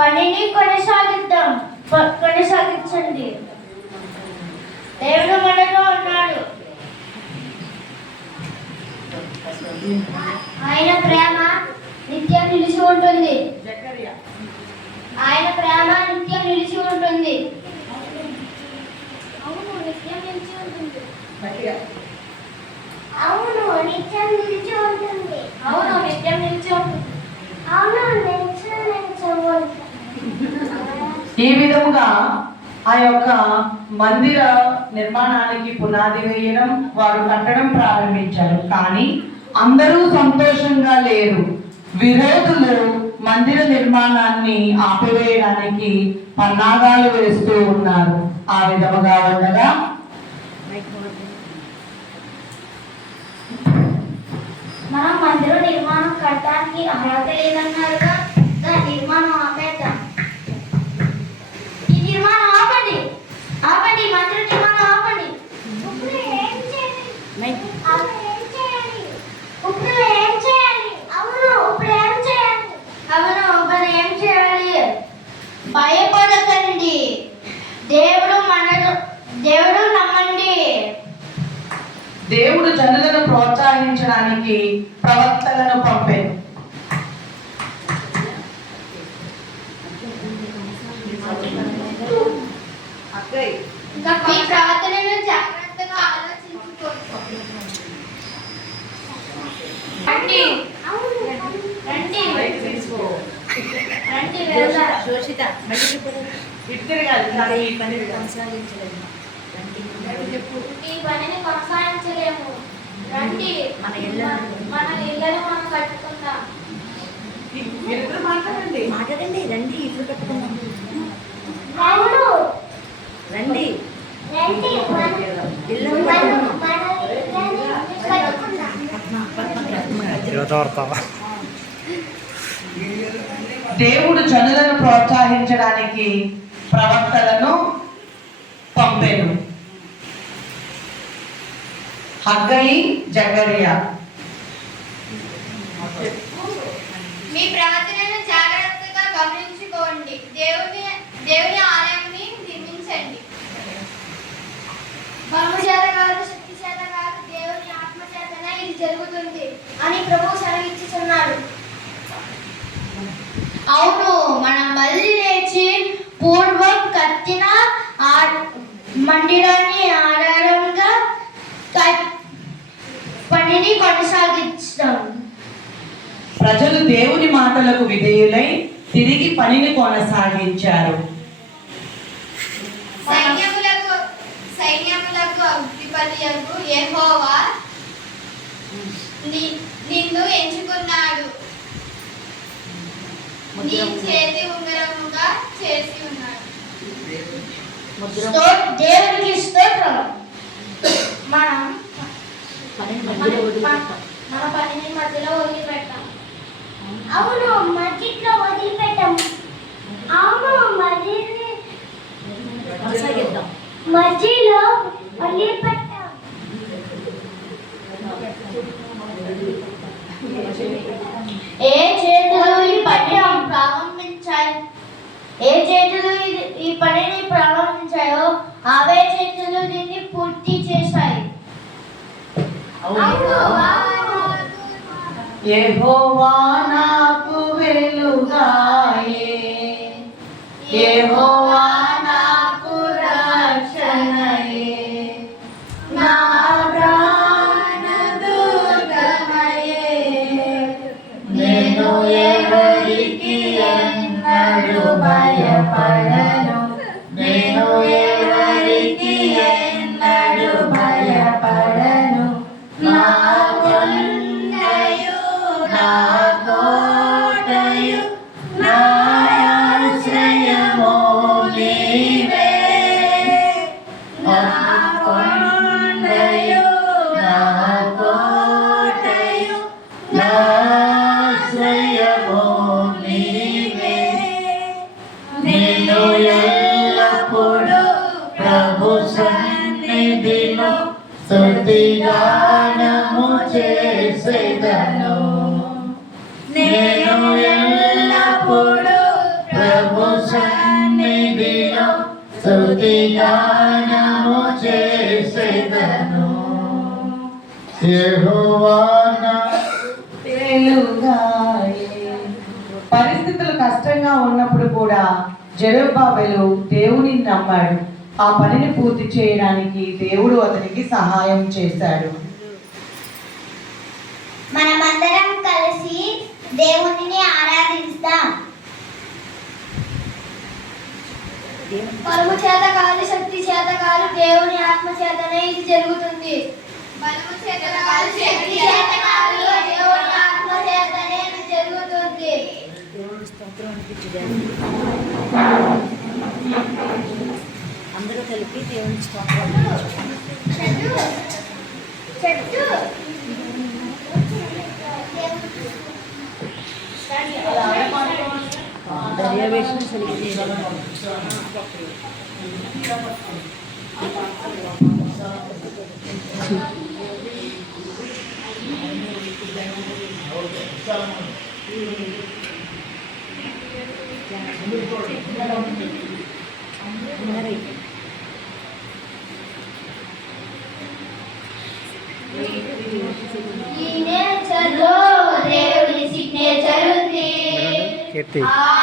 పనిని కొనసాగించండి. దేవుడు మనలో ఉన్నాడు. ఆయన ప్రేమ నిత్యం నిలిచి ఉంటుంది. ఆయన ప్రేమ నిత్యం నిలిచి ఉంటుంది. అవును, నిత్యం నిలిచి ఉంటుంది. అవును, నిత్యం నిలిచి ఉంటుంది. అవును, నిత్యం నిలిచి ఉంటుంది. అవును, ఈ విధముగా ఆ యొక్క మందిర నిర్మాణానికి పునాది వేయడం, వారు కట్టడం ప్రారంభించారు. కానీ అందరూ సంతోషంగా లేరు. విరోధులు మందిర నిర్మాణాన్ని ఆపివేయడానికి పన్నాగాలు వేస్తూ ఉన్నారు. ఆ విధముగా ఉండగా మనం మందిర నిర్మాణం కట్టడానికి అర్హత లేదన్నారుగా, నిర్మాణం ఆపేద్దాం. ఈ నిర్మాణం ఆపండి, ఆపండి, మందిర నిర్మాణం ఆపండి. ఇప్పుడు ఏం చేయాలి? అవును, ఇప్పుడు ఏం చేయాలి? భయపడకండి. దేవుడు నమ్మండి. దేవుడు జనులను ప్రోత్సహించడానికి ప్రవక్తలను పంపారు. మీ ప్రార్థనను జాగ్రత్తగా ఆలోచించుకోండి. రండి, రండి, రండి, వెళ్దాం. ఈ పనిని కొనసాగించలేము. రండి, మన ఇళ్ళను మనం కట్టుకుందాం. మాట్లాడండి, రండి, ఇల్లు కట్టుకుందాం. అవును, రండి, రండి, దేవుడు జనులను ప్రోత్సహించడానికి ప్రవక్తలను పంపెను. హగ్గయి, జకరియా. మీ ప్రార్థనను జాగ్రత్తగా గమనించుకోండి. దేవుని ఆలయాన్ని నిర్మించండి. బలము చేత కాదు, శక్తి చేత కాదు, దేవుని ఆత్మ చేతనే ఇది జరుగుతుంది అని ప్రభువు సెలవిచ్చుచున్నాడు. అవును, మనం మళ్ళీ లేచి పూర్వం కట్టిన మందిరాన్ని ఆధారంగా పనిని కొనసాగిస్తాం. ప్రజలు దేవుని మాటలకు విధేయులై తిరిగి పనిని కొనసాగించారు. సైన్యములకు అధిపతియగు యెహోవా నిన్ను ఎంచుకున్నాడు. నీ చేతి ఉంగరముగా చేసి ఉన్నాడు. దేవునికి స్తోత్రం. మనం మన పనిని మధ్యలో వదిలిపెట్టాం. అవును, మధ్యలో వదిలిపెట్టాం. అవును, మధ్యలో వదిలిపెట్టాం. ఏ చేతులు ఈ పనిని ప్రారంభించాయి, ఏ చేతులు ఈ పనిని ప్రారంభించాయో అవే చేతులు దీన్ని పూర్తి చేశాయి. యెహోవా నాకు వెలుగాయే, యెహోవా నాకు రక్షణయే, నా ప్రాణ దుర్గమయే. నేను ఎవరికి ఎన్నడూ భయపడను, నేను ఎవరికి ఎన్నడూ భయపడను. నా కొండయు, నా కోటయు, నా ఆశ్రయము నీవే. నా కొండయు, నా కోటయు, నా ఆశ్రయము నీవే. నేను ఎల్లప్పుడూ ప్రభు సన్నిధిలో స్తుతిగానము చేసేదను. నేను ఎల్లప్పుడూ ప్రభు గానము చేసెదను యెహోవా నా వెలుగాయే. పరిస్థితులు కష్టంగా ఉన్నప్పుడు కూడా జెరుబ్బాబెలు దేవుని నమ్మాడు. ఆ పనిని పూర్తి చేయడానికి దేవుడు అతనికి సహాయం చేశాడు. మనమందరం కలిసి దేవునిని ఆరాధిస్తాం. బలము చేత కాదు, శక్తి చేత కాదు, దేవుని ఆత్మ చేతనే ఇది జరుగుతుంది. బలము చేత కాదు, శక్తి చేత కాదు, దేవుని ఆత్మ చేతనే ఇది జరుగుతుంది. దేవుని స్తోత్రం అనిపించదు. అందరూ కలిపి దేవుని స్తోత్రం చెట్టు చెట్టు దర్యావేషం సరిగ్గా ఈ నేచర్లో దేవుని సిగ్నేచర్ ఉంది. కీర్తి ఆ